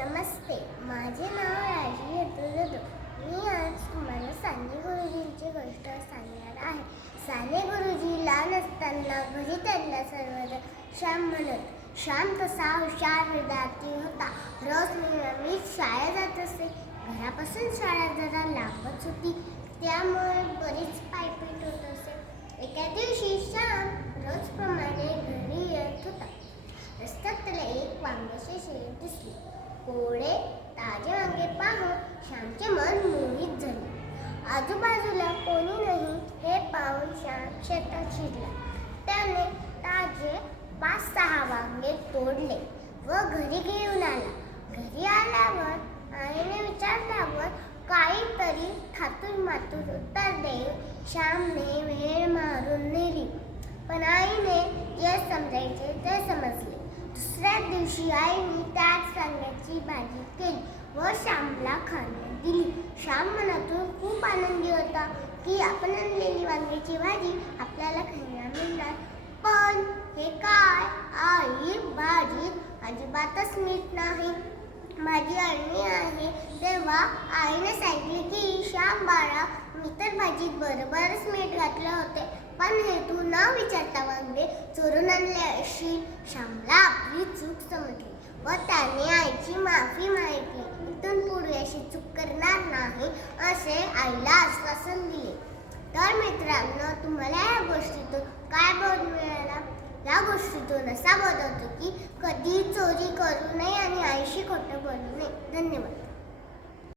नमस्ते, माझे नाव राजी येतो. मी आज तुम्हाला साने गुरुजींची गोष्ट सांगणार आहे. साने गुरुजी लहान असताना घरी त्यांना सर्वजण श्याम म्हणत. श्याम तसा हुशार विद्यार्थी होता. रोज नियमित शाळेत जात असे. घरापासून शाळा जरा लांबच होती, त्यामुळे बरीच पायपीट होत असे. एका दिवशी श्याम रोजप्रमाणे घरी येत होता. रस्त्यात त्याला एक वांग्याची शेत दिसली. कोवळे ताजे वांगे पाहून श्यामचे मन मोहित झाले. आजूबाजूला कोणी नाही हे पाहून श्याम शेतात शिरला. त्याने ताजे 5-6 वांगे तोडले व घरी घेऊन आला. घरी आल्यावर आईने विचारल्यावर काहीतरी थातूर मातूर उत्तर देऊन श्यामने वेळ मारून नेली. पण आईने जे समजायचे ते समजले. दुसऱ्या दिवशी आईने त्याच वांग्याची भाजी केली व श्यामला खाण्यास दिली. श्याम मनातून खूप आनंदी होता की आपण आणलेली वांग्याची भाजी आपल्याला खायला मिळणार. पण हे काय, आई भाजीत अजिबातच मीठ नाही. भाजी आणली आहे तेव्हा आईने सांगितले की श्याम बाळा, मी तर भाजीत बरोबरच मीठ घातले होते, पण हे तू न विचारता वांगे चोरून आणले असशील. श्यामला आपली चूक समजली व त्याने आईची माफी मागितली. इथून पुढे अशी चूक करणार नाही असे आईला आश्वासन दिले. तर मित्रांनो, तुम्हाला या गोष्टीतून काय बोध मिळाला? या गोष्टीतून असा बोध होतो की कधी चोरी करू नये आणि आईशी खोटं बोलू नये. धन्यवाद.